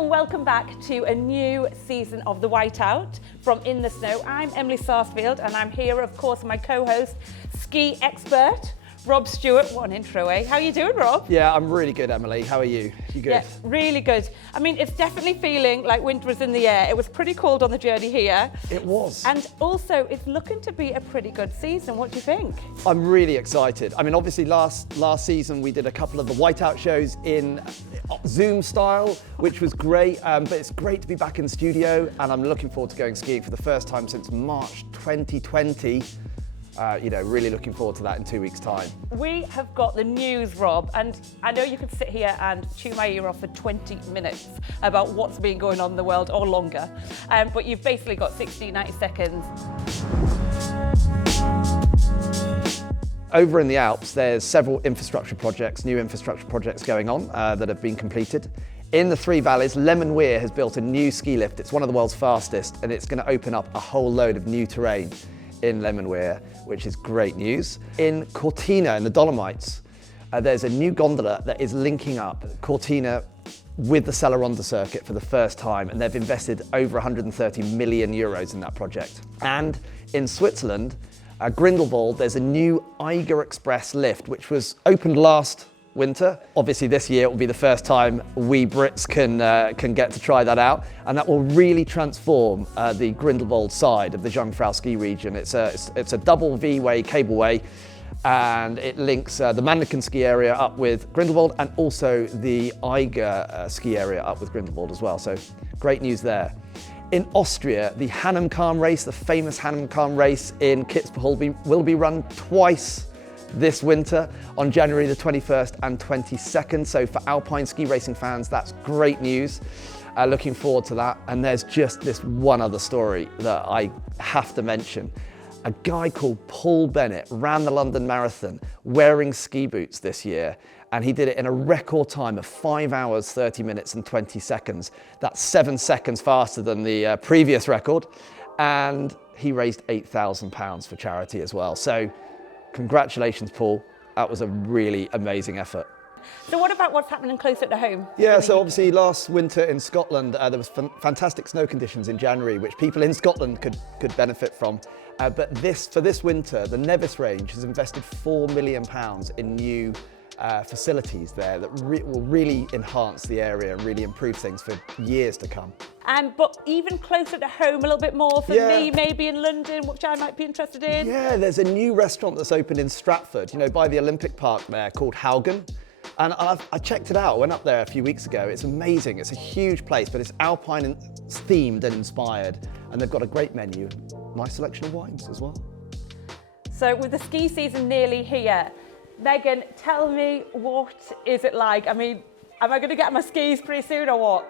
Hello and welcome back to a new season of The Whiteout from In The Snow. I'm Emily Sarsfield and I'm here, of course, with my co-host, ski expert, Rob Stewart. What an intro, eh? How are you doing, Rob? Yeah, I'm really good, Emily. How are you? You good? Yeah, really good. I mean, it's definitely feeling like winter is in the air. It was pretty cold on the journey here. It was. And also, it's looking to be a pretty good season. What do you think? I'm really excited. I mean, obviously last season we did a couple of the Whiteout shows in Zoom style, which was great, but it's great to be back in studio and I'm looking forward to going skiing for the first time since March 2020. Really looking forward to that in 2 weeks' time. We have got the news, Rob, and I know you could sit here and chew my ear off for 20 minutes about what's been going on in the world, or longer, but you've basically got 60, 90 seconds. Over in the Alps, there's several new infrastructure projects going on that have been completed. In the Three Valleys, Lemon Weir has built a new ski lift. It's one of the world's fastest, and it's going to open up a whole load of new terrain in Lemon Weir, which is great news. In Cortina, in the Dolomites, there's a new gondola that is linking up Cortina with the Celeronda circuit for the first time, and they've invested over 130 million euros in that project. And in Switzerland, Grindelwald, there's a new Eiger Express lift, which was opened last winter. Obviously this year it will be the first time we Brits can get to try that out, and that will really transform the Grindelwald side of the Jungfrau ski region. It's a double V-way cableway, and it links the Manneken ski area up with Grindelwald and also the Eiger ski area up with Grindelwald as well. So great news there. In Austria, the Hahnenkamm race, the famous Hahnenkamm race in Kitzbühel, will be run twice this winter on January the 21st and 22nd. So for alpine ski racing fans, that's great news. Looking forward to that. And there's just this one other story that I have to mention. A guy called Paul Bennett ran the London Marathon wearing ski boots this year, and he did it in a record time of 5 hours, 30 minutes and 20 seconds. That's 7 seconds faster than the previous record. And he raised £8,000 for charity as well. So congratulations, Paul. That was a really amazing effort. So what about what's happening closer to home? Yeah, so obviously last winter in Scotland, there was fantastic snow conditions in January, which people in Scotland could benefit from. But for this winter, the Nevis range has invested £4 million in new facilities there that will really enhance the area and really improve things for years to come. But even closer to home, a little bit more for me, maybe in London, which I might be interested in. Yeah, there's a new restaurant that's opened in Stratford, by the Olympic Park there, called Haugen. And I checked it out, I went up there a few weeks ago. It's amazing, it's a huge place, but it's alpine and themed and inspired. And they've got a great menu, nice selection of wines as well. So with the ski season nearly here, Megan, tell me, what is it like? I mean, am I going to get my skis pretty soon or what?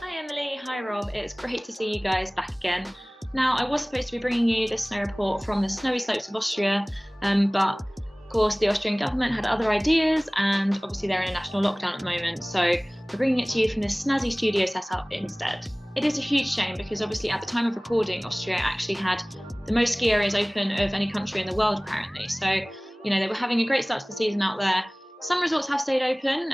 Hi Emily, hi Rob, it's great to see you guys back again. Now, I was supposed to be bringing you this snow report from the snowy slopes of Austria, but of course the Austrian government had other ideas, and obviously they're in a national lockdown at the moment, so we're bringing it to you from this snazzy studio setup instead. It is a huge shame because obviously at the time of recording, Austria actually had the most ski areas open of any country in the world apparently. So, they were having a great start to the season out there. Some resorts have stayed open,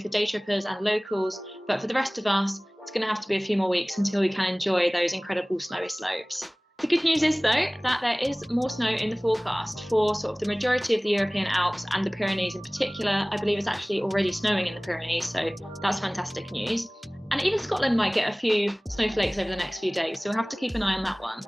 for day trippers and locals, but for the rest of us, it's going to have to be a few more weeks until we can enjoy those incredible snowy slopes. The good news is though, that there is more snow in the forecast for sort of the majority of the European Alps and the Pyrenees in particular. I believe it's actually already snowing in the Pyrenees, so that's fantastic news. And even Scotland might get a few snowflakes over the next few days, so we'll have to keep an eye on that one.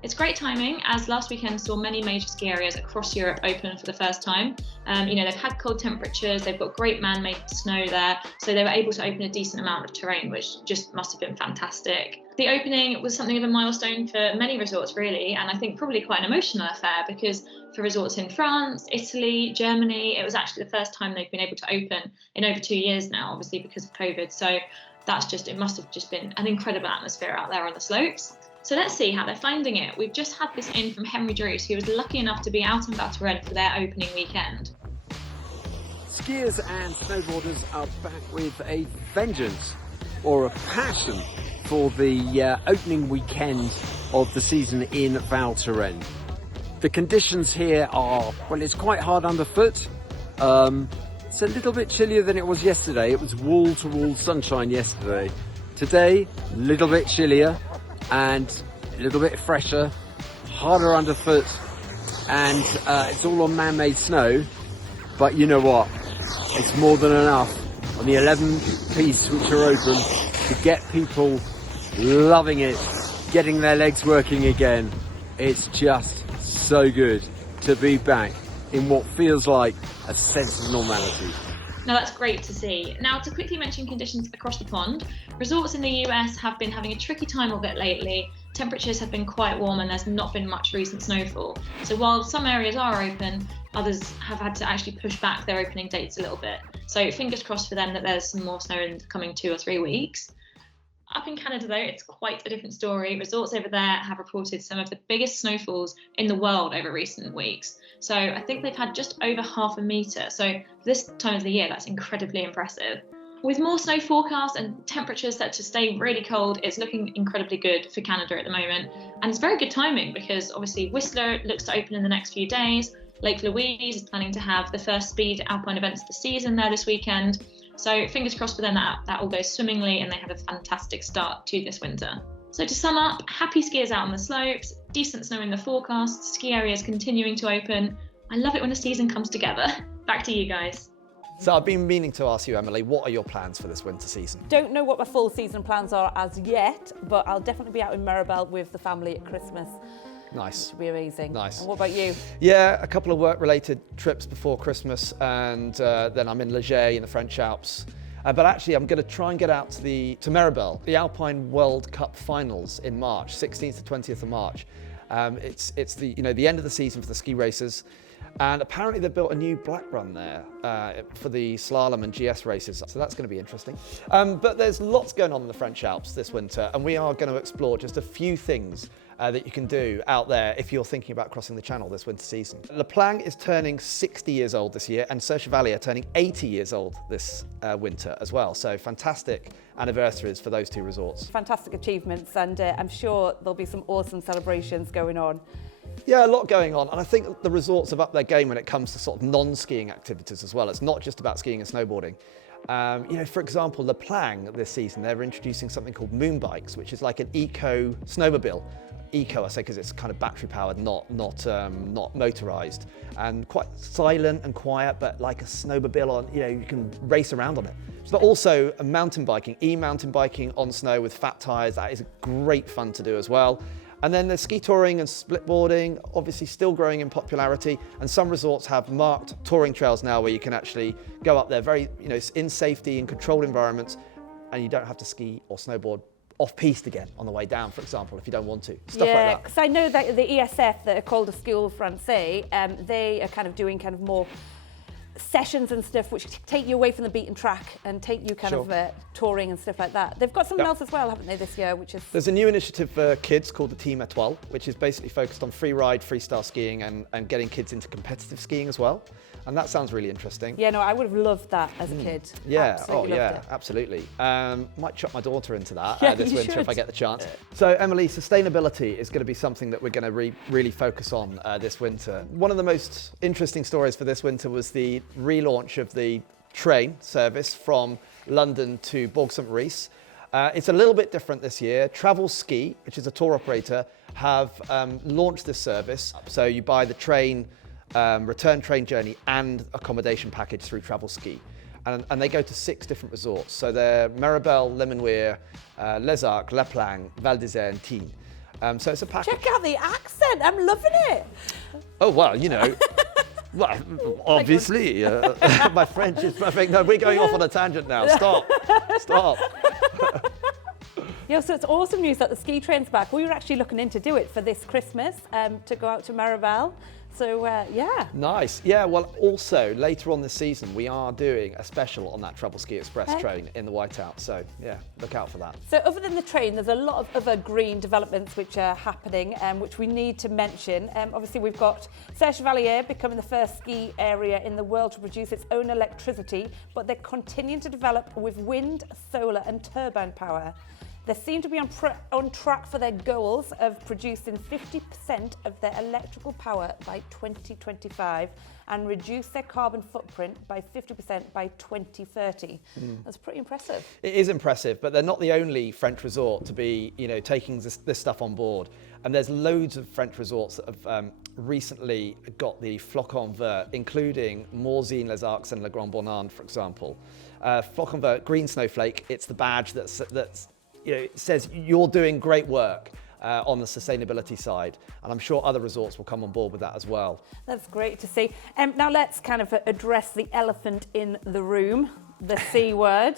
It's great timing, as last weekend saw many major ski areas across Europe open for the first time. They've had cold temperatures, they've got great man-made snow there, so they were able to open a decent amount of terrain, which just must have been fantastic. The opening was something of a milestone for many resorts really, and I think probably quite an emotional affair, because for resorts in France, Italy, Germany, it was actually the first time they've been able to open in over 2 years now, obviously because of COVID. So it must have just been an incredible atmosphere out there on the slopes. So let's see how they're finding it. We've just had this in from Henry Drews, who was lucky enough to be out in Val Thorens for their opening weekend. Skiers and snowboarders are back with a vengeance, or a passion, for the opening weekend of the season in Val Thorens. The conditions here are, well, it's quite hard underfoot. It's a little bit chillier than it was yesterday. It was wall-to-wall sunshine yesterday. Today, a little bit chillier and a little bit fresher, harder underfoot, and it's all on man-made snow. But you know what? It's more than enough on the 11 piece which are open to get people loving it, getting their legs working again. It's just so good to be back in what feels like a sense of normality. Now that's great to see. Now to quickly mention conditions across the pond, resorts in the US have been having a tricky time of it lately. Temperatures have been quite warm and there's not been much recent snowfall. So while some areas are open, others have had to actually push back their opening dates a little bit. So fingers crossed for them that there's some more snow in the coming 2 or 3 weeks. Up in Canada though, it's quite a different story. Resorts over there have reported some of the biggest snowfalls in the world over recent weeks. So I think they've had just over 1/2 metre. So for this time of the year, that's incredibly impressive. With more snow forecast and temperatures set to stay really cold, it's looking incredibly good for Canada at the moment. And it's very good timing because obviously Whistler looks to open in the next few days. Lake Louise is planning to have the first speed alpine events of the season there this weekend. So fingers crossed for them that all goes swimmingly and they have a fantastic start to this winter. So to sum up, happy skiers out on the slopes, decent snow in the forecast, ski areas continuing to open. I love it when the season comes together. Back to you guys. So I've been meaning to ask you, Emily, what are your plans for this winter season? Don't know what my full season plans are as yet, but I'll definitely be out in Maribel with the family at Christmas. Nice. It'll be amazing. Nice. And what about you? Yeah, a couple of work-related trips before Christmas, and then I'm in Leger in the French Alps. But actually, I'm going to try and get out to Maribel, the Alpine World Cup Finals in March, 16th to 20th of March. It's the the end of the season for the ski racers, and apparently they've built a new black run there for the slalom and GS races, so that's going to be interesting. But there's lots going on in the French Alps this winter, and we are going to explore just a few things that you can do out there if you're thinking about crossing the Channel this winter season. Le Plang is turning 60 years old this year, and Serre Chevalier turning 80 years old this winter as well. So fantastic anniversaries for those two resorts. Fantastic achievements, and I'm sure there'll be some awesome celebrations going on. Yeah, a lot going on, and I think the resorts have upped their game when it comes to sort of non-skiing activities as well. It's not just about skiing and snowboarding. For example, Le Plang this season, they're introducing something called moon bikes, which is like an eco snowmobile. Eco, I say, because it's kind of battery powered, not motorized, and quite silent and quiet, but like a snowmobile on, you can race around on it. So also mountain biking, e-mountain biking on snow with fat tires. That is great fun to do as well. And then there's ski touring and splitboarding, obviously still growing in popularity. And some resorts have marked touring trails now where you can actually go up there very, in safety and controlled environments, and you don't have to ski or snowboard off-piste again on the way down, for example, if you don't want to. Stuff like that. Because I know that the ESF, that are called School Francais, they are kind of doing more sessions and stuff which take you away from the beaten track and take you touring and stuff like that. They've got something else as well, haven't they, this year, which is... There's a new initiative for kids called the Team Étoile, which is basically focused on free ride, freestyle skiing and getting kids into competitive skiing as well. And that sounds really interesting. Yeah, no, I would have loved that as a kid. Yeah, Absolutely loved it. Absolutely. Might chuck my daughter into that this winter should. if I get the chance. So Emily, sustainability is going to be something that we're going to really focus on this winter. One of the most interesting stories for this winter was the relaunch of the train service from London to Bourg-Saint-Maurice. It's a little bit different this year. Travel Ski, which is a tour operator, have launched this service. So you buy the train, return train journey and accommodation package through Travel Ski. And they go to 6 different resorts. So they're Maribel, Lemonweir, Les Arcs, Le Plang, Val d'Isère and Tignes. So it's a package. Check out the accent, I'm loving it. Oh, well, well, obviously, my French is perfect. No, we're going off on a tangent now. Stop. Yeah, so it's awesome news that the ski train's back. We were actually looking in to do it for this Christmas, to go out to Maribel. So, yeah. Nice. Yeah, well, also, later on this season, we are doing a special on that Travel Ski Express train in the Whiteout. So, yeah, look out for that. So, other than the train, there's a lot of other green developments which are happening, which we need to mention. Obviously, we've got Serre Chevalier becoming the first ski area in the world to produce its own electricity, but they're continuing to develop with wind, solar and turbine power. They seem to be on track for their goals of producing 50% of their electrical power by 2025 and reduce their carbon footprint by 50% by 2030. That's pretty impressive. It is impressive, but they're not the only French resort to be, taking this stuff on board. And there's loads of French resorts that have recently got the flocon vert, including Morzine, Les Arcs and Le Grand Bornand, for example. Flocon vert, green snowflake, it's the badge that's says you're doing great work on the sustainability side, and I'm sure other resorts will come on board with that as well. That's great to see. Now let's kind of address the elephant in the room, the C word.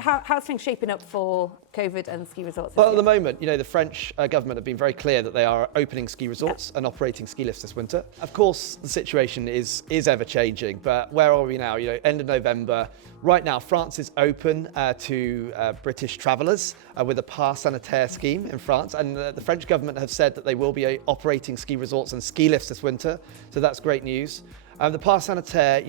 How's things shaping up for COVID and ski resorts? Well, at the moment, the French government have been very clear that they are opening ski resorts and operating ski lifts this winter. Of course, the situation is ever changing, but where are we now? End of November. Right now, France is open to British travellers with a pass sanitaire scheme in France, and the French government have said that they will be operating ski resorts and ski lifts this winter, so that's great news. The pass sanitaire,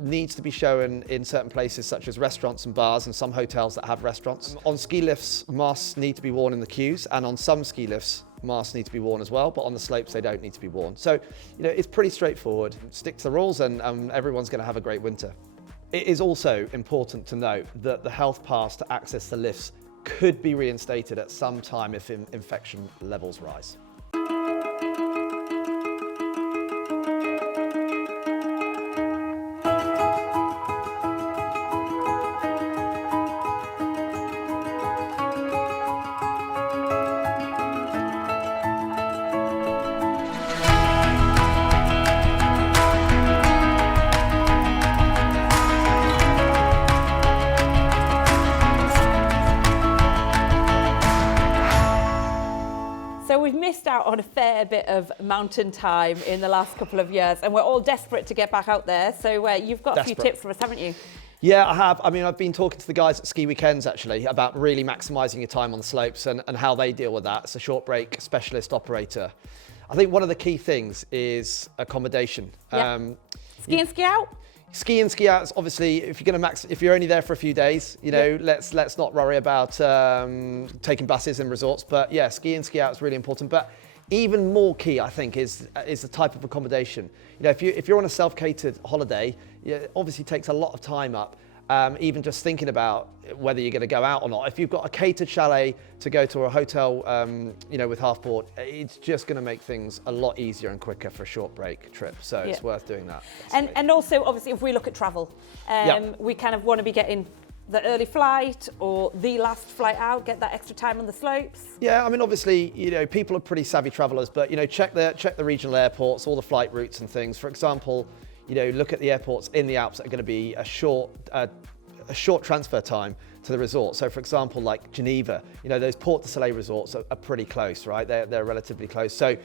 needs to be shown in certain places such as restaurants and bars and some hotels that have restaurants. On ski lifts, masks need to be worn in the queues, and on some ski lifts, masks need to be worn as well, but on the slopes they don't need to be worn. So, it's pretty straightforward. Stick to the rules and everyone's going to have a great winter. It is also important to note that the health pass to access the lifts could be reinstated at some time if infection levels rise. So we've missed out on a fair bit of mountain time in the last couple of years, and we're all desperate to get back out there. So you've got a few tips for us, haven't you? Yeah, I have. I mean, I've been talking to the guys at Ski Weekends actually about really maximising your time on the slopes and how they deal with that. It's a short break specialist operator. I think one of the key things is accommodation. Yeah. Ski in, ski out? Ski in, ski out. Obviously, if you're only there for a few days, let's not worry about taking buses in resorts. But yeah, ski in, ski out is really important. But even more key, I think, is the type of accommodation. If you're on a self-catered holiday, it obviously takes a lot of time up. Even just thinking about whether you're going to go out or not. If you've got a catered chalet to go to a hotel, with half board, it's just going to make things a lot easier and quicker for a short break trip. So it's worth doing that. And also, obviously, if we look at travel, we kind of want to be getting the early flight or the last flight out, get that extra time on the slopes. Yeah, I mean, obviously, people are pretty savvy travellers, but check the regional airports, all the flight routes and things. For example, look at the airports in the Alps that are going to be a short transfer time to the resort. So for example, like Geneva, those Port de Soleil resorts are pretty close, right? They're relatively close. So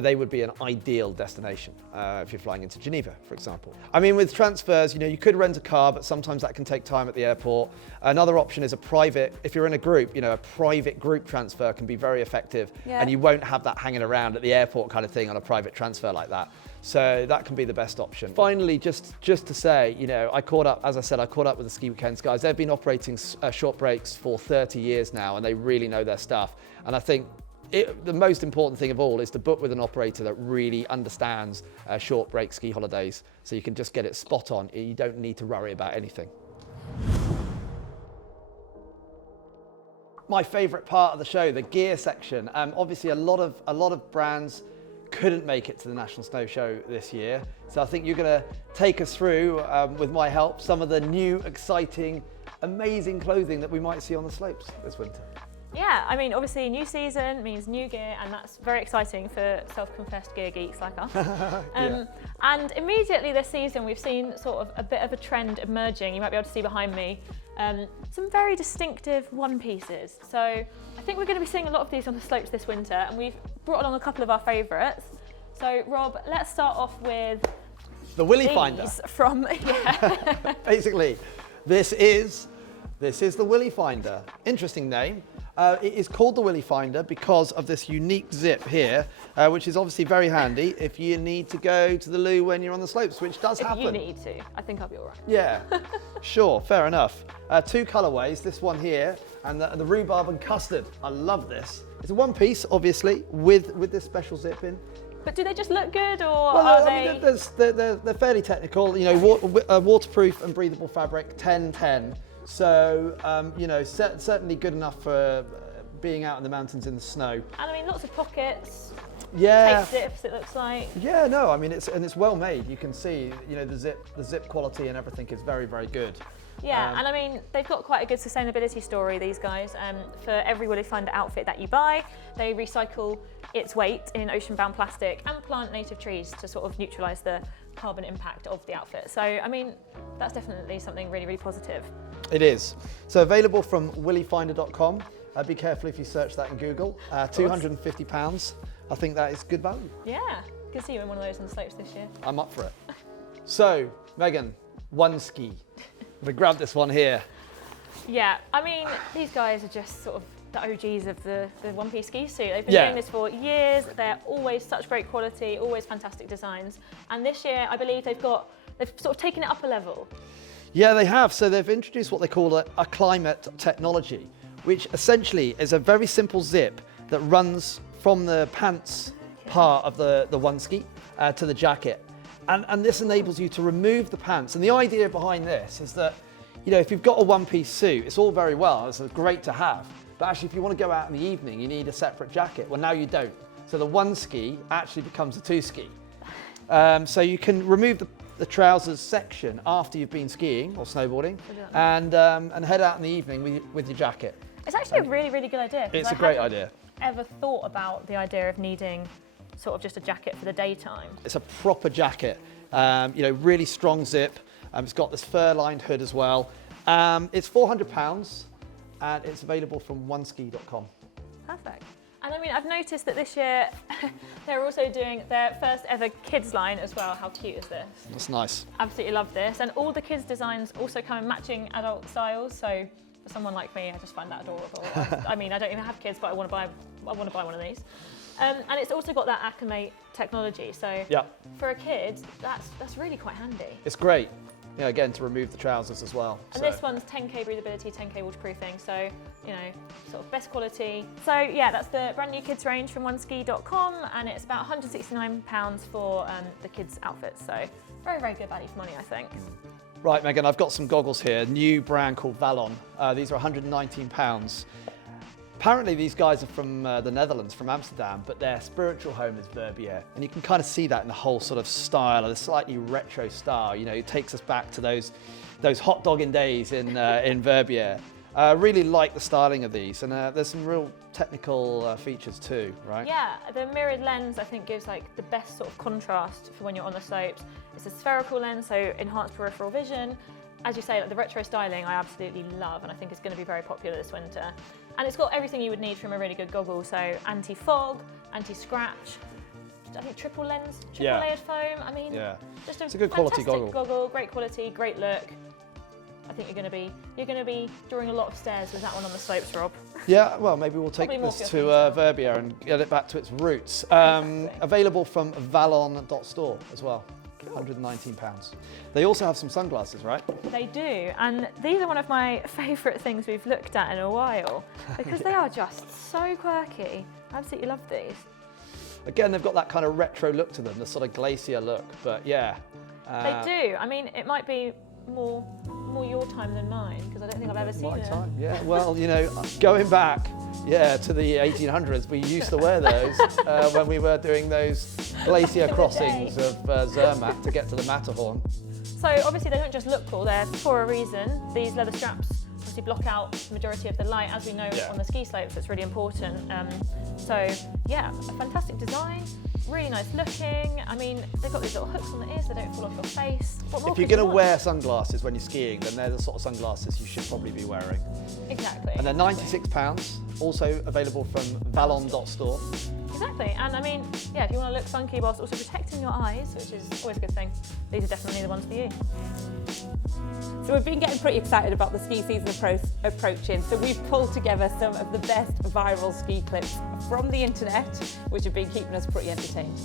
they would be an ideal destination if you're flying into Geneva, for example. I mean, with transfers, you could rent a car, but sometimes that can take time at the airport. Another option is if you're in a group, a private group transfer can be very effective, and you won't have that hanging around at the airport kind of thing on a private transfer like that. So that can be the best option. Finally, just to say, I caught up with the Ski Weekends guys. They've been operating short breaks for 30 years now, and they really know their stuff. And I think the most important thing of all is to book with an operator that really understands short break ski holidays, so you can just get it spot on. You don't need to worry about anything. My favourite part of the show, the gear section. Obviously, a lot of brands couldn't make it to the National Snow Show this year. So I think you're going to take us through, with my help, some of the new, exciting, amazing clothing that we might see on the slopes this winter. Yeah, I mean, obviously new season means new gear, and that's very exciting for self-confessed gear geeks like us. And immediately this season we've seen sort of a bit of a trend emerging. You might be able to see behind me some very distinctive one pieces. So I think we're going to be seeing a lot of these on the slopes this winter, and we've brought along a couple of our favourites. So Rob, let's start off with the Willy Finder. From Basically, this is the Willy Finder. Interesting name. It is called the Willy Finder because of this unique zip here, which is obviously very handy if you need to go to the loo when you're on the slopes, which does happen. If you need to, I think I'll be all right. Yeah, sure, fair enough. 2 colourways, this one here and the rhubarb and custard. I love this. It's a one piece, obviously, with this special zip in. But do they just look good, or Well, are I they? mean, they're fairly technical. You know, waterproof and breathable fabric, 10-10. So, you know, certainly good enough for being out in the mountains in the snow. And I mean, lots of pockets. Yeah. Tape zips, it looks like. Yeah, no, I mean, it's well made. You can see, you know, the zip quality and everything is very, very good. Yeah, and I mean, they've got quite a good sustainability story, these guys. For every Willy Finder outfit that you buy, they recycle its weight in ocean-bound plastic and plant native trees to sort of neutralise the carbon impact of the outfit. So, I mean, that's definitely something really, really positive. It is. So available from willyfinder.com. Be careful if you search that in Google. £250. I think that is good value. Yeah, can see you in one of those on the slopes this year. I'm up for it. So, Megan, one ski. We grab this one here. Yeah, I mean, these guys are just sort of the OGs of the one-piece ski suit. They've been doing this for years. They're always such great quality, always fantastic designs. And this year, I believe they've sort of taken it up a level. Yeah, they have. So they've introduced what they call a climate technology, which essentially is a very simple zip that runs from the pants part of the one ski to the jacket. And this enables you to remove the pants. And the idea behind this is that, you know, if you've got a one-piece suit, it's all very well, it's great to have. But actually, if you want to go out in the evening, you need a separate jacket. Well, now you don't. So the one ski actually becomes a two ski. So you can remove the trousers section after you've been skiing or snowboarding and head out in the evening with your jacket. It's actually a really, really good idea. It's a great idea. Ever thought about the idea of needing sort of just a jacket for the daytime? It's a proper jacket, you know, really strong zip. It's got this fur-lined hood as well. It's £400 and it's available from oneski.com. Perfect. And I mean, I've noticed that this year they're also doing their first ever kids line as well. How cute is this? That's nice. Absolutely love this. And all the kids designs also come in matching adult styles. So for someone like me, I just find that adorable. I mean, I don't even have kids, but I want to buy one of these. And it's also got that acclimate technology. So for a kid, that's really quite handy. It's great. You know, again, to remove the trousers as well. And this one's 10K breathability, 10K waterproofing, so, you know, sort of best quality. So yeah, that's the brand new kids range from oneski.com, and it's about £169 for the kids outfits. So very, very good value for money, I think. Right, Megan, I've got some goggles here, new brand called Valon. These are £119. Apparently these guys are from the Netherlands, from Amsterdam, but their spiritual home is Verbier. And you can kind of see that in the whole sort of style, a slightly retro style. You know, it takes us back to those hot dogging days in Verbier. Really like the styling of these, and there's some real technical features too, right? Yeah, the mirrored lens I think gives like the best sort of contrast for when you're on the slopes. It's a spherical lens, so enhanced peripheral vision. As you say, like the retro styling I absolutely love, and I think it's going to be very popular this winter. And it's got everything you would need from a really good goggle, so anti-fog, anti-scratch, I think triple lens, triple layered foam. I mean, just it's a good quality goggle, great quality, great look. I think you're going to be drawing a lot of stairs with that one on the slopes, Rob. Yeah, well, maybe we'll take this to Verbier and get it back to its roots. Available from valon.store as well. £119. They also have some sunglasses, right? They do, and these are one of my favourite things we've looked at in a while because they are just so quirky. I absolutely love these. Again, they've got that kind of retro look to them, the sort of glacier look, but yeah. They do. I mean, it might be more your time than mine because I don't think I've ever seen my it. time, yeah. Well, you know, going back, to the 1800s, we used to wear those when we were doing those glacier crossings of Zermatt to get to the Matterhorn. So obviously they don't just look cool, they're for a reason. These leather straps obviously block out the majority of the light, as we know on the ski slopes, it's really important. So yeah, a fantastic design, really nice looking. I mean, they've got these little hooks on the ears so they don't fall off your face. If you're going to wear sunglasses when you're skiing, then they're the sort of sunglasses you should probably be wearing. Exactly. And they're £96 also available from valon.store. Exactly, and I mean, yeah, if you want to look funky whilst also protecting your eyes, which is always a good thing, these are definitely the ones for you. So we've been getting pretty excited about the ski season approaching, so we've pulled together some of the best viral ski clips from the internet, which have been keeping us pretty entertained.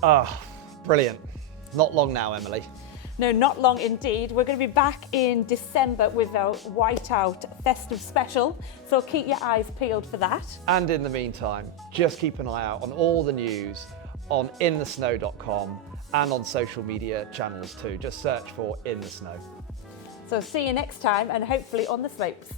Ah, brilliant. Not long now, Emily. No, not long indeed. We're going to be back in December with our Whiteout Festive Special, so keep your eyes peeled for that. And in the meantime, just keep an eye out on all the news on InTheSnow.com and on social media channels too. Just search for In The Snow. So see you next time, and hopefully on the slopes.